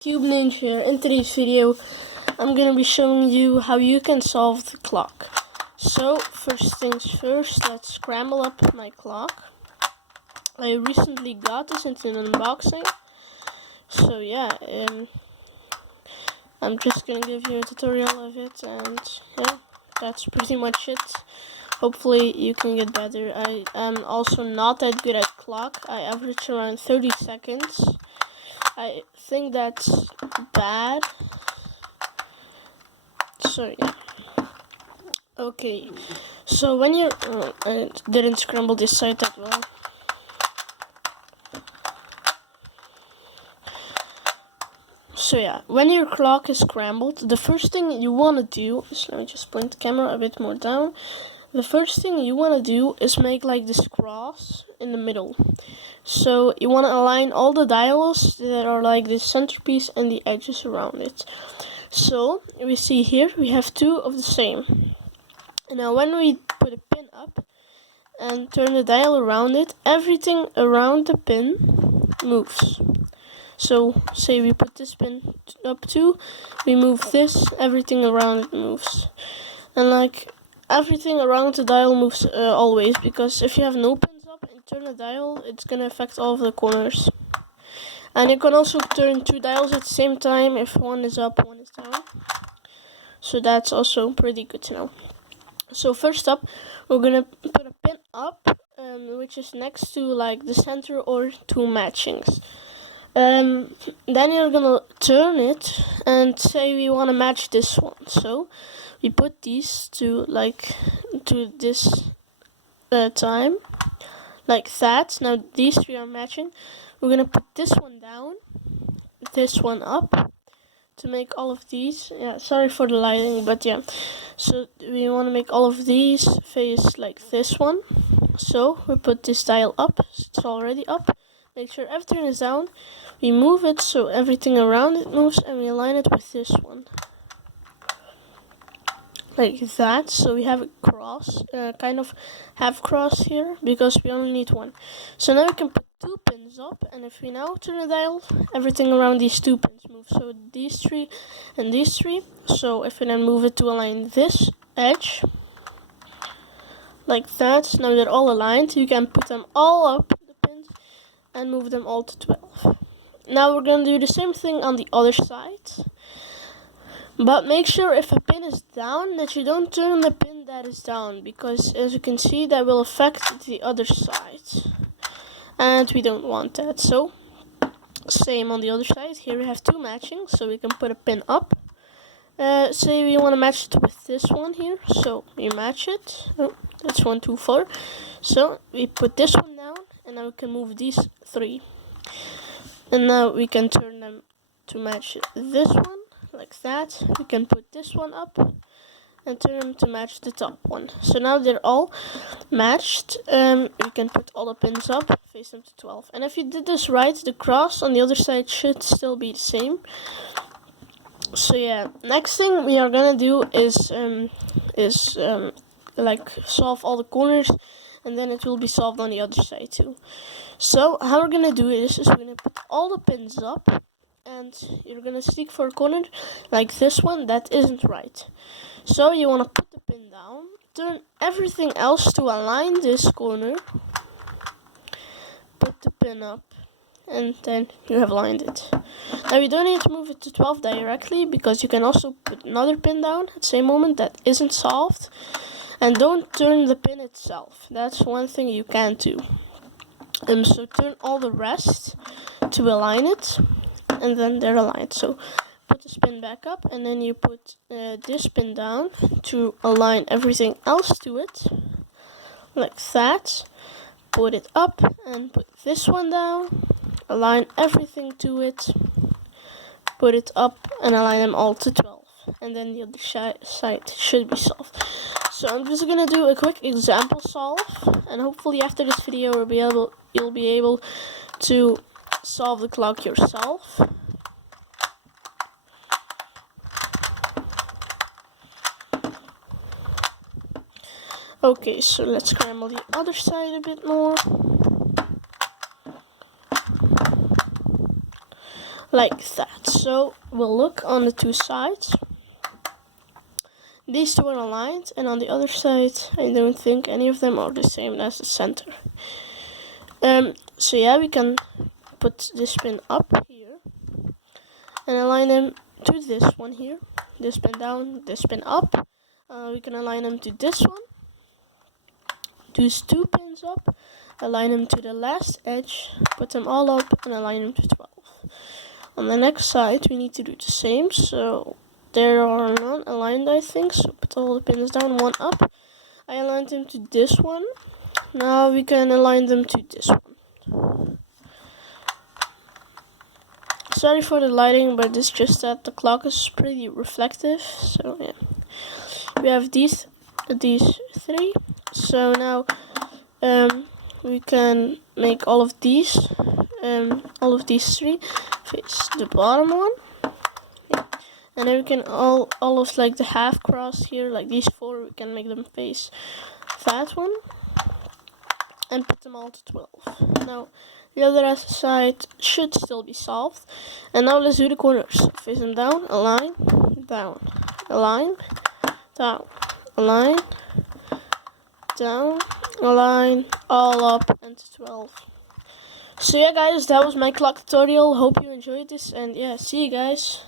Cube Ninja here. In today's video, I'm gonna be showing you how you can solve the clock. So first things first, let's scramble up my clock. I recently got this into an unboxing. So yeah, I'm just gonna give you a tutorial of it, and yeah, that's pretty much it. Hopefully you can get better. I am also not that good at clock. I average around 30 seconds. I think that's bad. So yeah. Okay. So when you're I didn't scramble this side that well. So yeah, when your clock is scrambled, the first thing you want to do is, let me just point the camera a bit more down. The first thing you want to do is make like this cross in the middle. So you want to align all the dials that are like the centerpiece and the edges around it. So we see here we have two of the same. Now when we put a pin up and turn the dial around it, everything around the pin moves. So say we put this pin up too, we move this, everything around it moves. And like everything around the dial moves always, because if you have no pins up and turn the dial, it's gonna affect all of the corners. And you can also turn two dials at the same time if one is up, one is down. So that's also pretty good to know. So first up, we're gonna put a pin up, which is next to like the center or two matchings. Then you're gonna turn it and say we want to match this one. So we put these to this time, like that. Now these three are matching. We're gonna put this one down, this one up, to make all of these. Yeah, sorry for the lighting, but yeah. So we want to make all of these face like this one. So we put this dial up. It's already up. Make sure everything is down. We move it so everything around it moves, and we align it with this one. Like that. So we have a cross, kind of half cross here, because we only need one. So now we can put two pins up, and if we now turn the dial, everything around these two pins move. So these three and these three. So if we then move it to align this edge, like that, now they're all aligned. You can put them all up, the pins, and move them all to 12. Now we're going to do the same thing on the other side. But make sure if a pin is down that you don't turn the pin that is down, because as you can see that will affect the other side. And we don't want that. So same on the other side. Here we have two matching, so we can put a pin up. Say we want to match it with this one here, so we match it. Oh, that's 1, 2, 4. So we put this one down, and now we can move these three. And now we can turn them to match this one, like that. We can put this one up and turn them to match the top one. So now they're all matched. We can put all the pins up, face them to 12. And if you did this right, the cross on the other side should still be the same. So yeah, next thing we are gonna do is like solve all the corners, and then it will be solved on the other side too. So how we're gonna do this is we're gonna put all the pins up, and you're gonna seek for a corner like this one that isn't right. So you wanna put the pin down, turn everything else to align this corner, put the pin up, and then you have aligned it. Now you don't need to move it to 12 directly, because you can also put another pin down at the same moment that isn't solved. And don't turn the pin itself. That's one thing you can't do. So turn all the rest to align it, and then they're aligned. So put this pin back up, and then you put this pin down to align everything else to it, like that. Put it up and put this one down, align everything to it, put it up and align them all to 12, and then the other side should be solved. So I'm just gonna do a quick example solve, and hopefully after this video you'll be able to solve the clock yourself. Okay, so let's scramble the other side a bit more. like that. So we'll look on the two sides. These two are aligned, and on the other side, I don't think any of them are the same as the center. So yeah, we can put this pin up here and align them to this one here. This pin down, this pin up. We can align them to this one. These two pins up, align them to the last edge, put them all up and align them to 12. On the next side, we need to do the same. So there are none aligned, I think. So put all the pins down, one up. I aligned them to this one. Now we can align them to this one. Sorry for the lighting, but it's just that the clock is pretty reflective. So yeah, we have these three. So now we can make all of these three face the bottom one. Yeah. And then we can all of like the half cross here, like these four, we can make them face that one and put them all to 12. Now the other side should still be solved. And now let's do the corners. Face them down, align, down, align, down, align, down, align, all up and to 12. So yeah guys, that was my clock tutorial. Hope you enjoyed this, and yeah, see you guys.